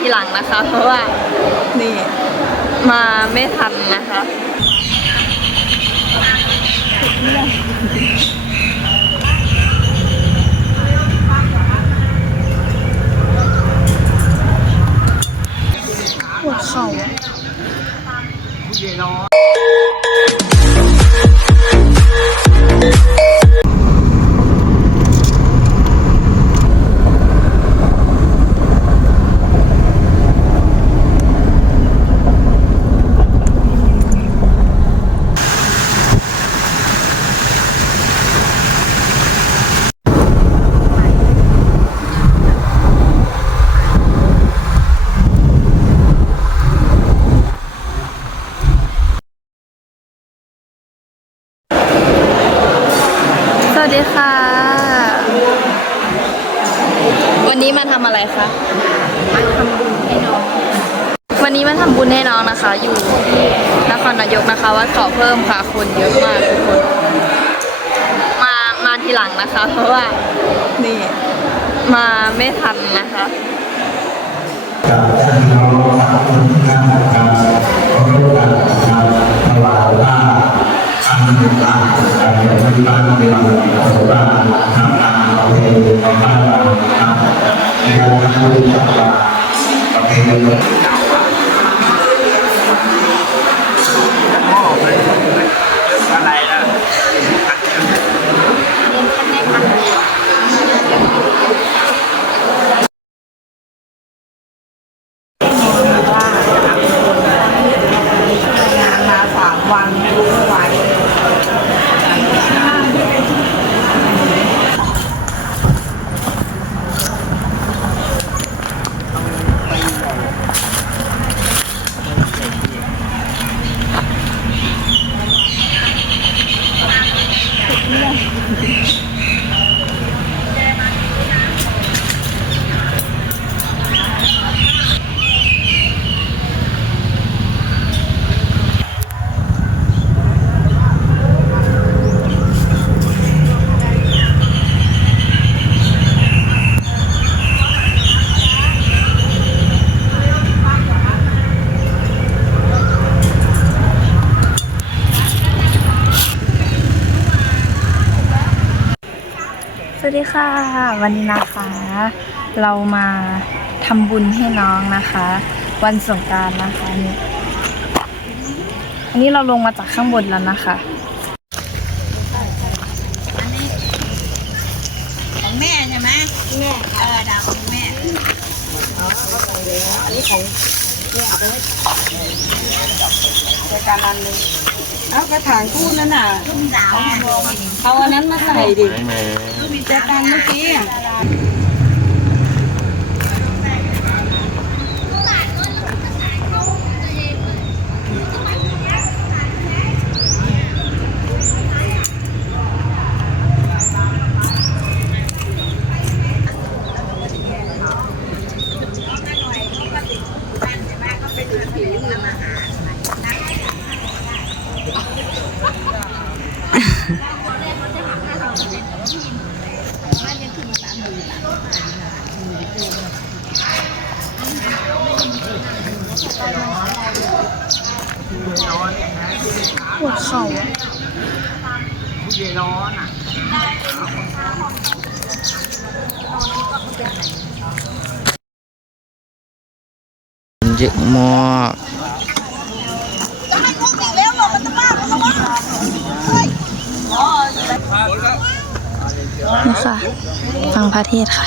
ทีหลังนะคะ เพราะว่านี่มาไม่ทันนะคะ คะมาทำบุญให้น้อง วันนี้มาทำบุญให้น้องนะคะ อยู่ที่นครนายกนะคะวัดเขาเพิ่มค่ะคนเยอะมากทุกคน มามาทีหลังนะคะ เพราะว่านี่มาไม่ทันนะคะกับท่านน้องสามคนที่นั่งนะครับขอร่วมกันนะครับถวายผ้าอันเป็นตาการปฏิบัติในวันสงกรานทำตามประเพณีของบ้านเรานะครับ ในการทำบุญตักาประเพณี อะไรล่ะ มาสามวันไม่รู้ไม่ไหว สวัสดีค่ะ วันนี้นะคะ เรามาทำบุญให้น้องนะคะ วันสงกรารนะคะนี่อันนี้เราลงมาจากข้างบนแล้วนะคะของแม่ใช่ไหมแม่เออดาวของแม่อันนี้ของแม่เอาไปให้รายการอันหนึงเอากระถางทูนนั่นน่ะทุ่มดาวเอาอันนั้นมาใส่ดิ รายการเมื่อกี้ อะปวดเข่าร้อนอะเยอะมากนี่ค่ะฟังพระเทศค่ะ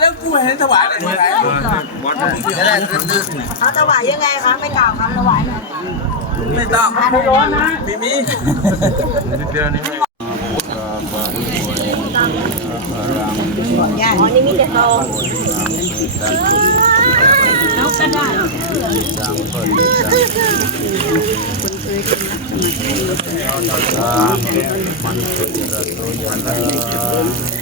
แล้วกูเห็นถวายอะไรเขาถวายยังไงคะไม่กล่าวคำถวายหน่อยค่ะไม่ต้องไม่ร้อนนะมีมีอ๋อนี่มีแต่ทองนิ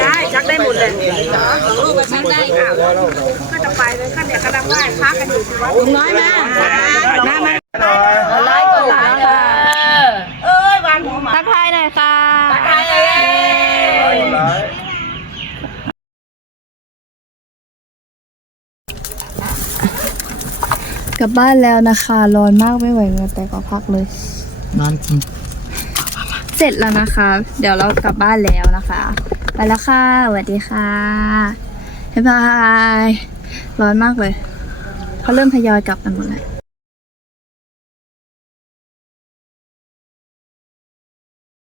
ได้ชักได้หมดเลยชักได้ค่ะก็จะไปเลยก็เดี๋ยวกำลังไหว้พระกันอยู่ที่วัดน้อยมามามาไลค์กดไลค์ค่ะเอ้ยวางหัวหมาทักทายหน่อยค่ะใครเลยกลับบ้านแล้วนะคะ ร้อนมากไม่ไหวเหงือแต่ก็พักเลยนานจริงเส ร็จแล้วนะคะ เดี๋ยวเรากลับบ้านแล้วนะคะ ไปแล้วค่ะสวัสดีค่ะบ๊ายบาย ร้อนมากเลยเขาเริ่มทยอยกลับกันหมดแล้ว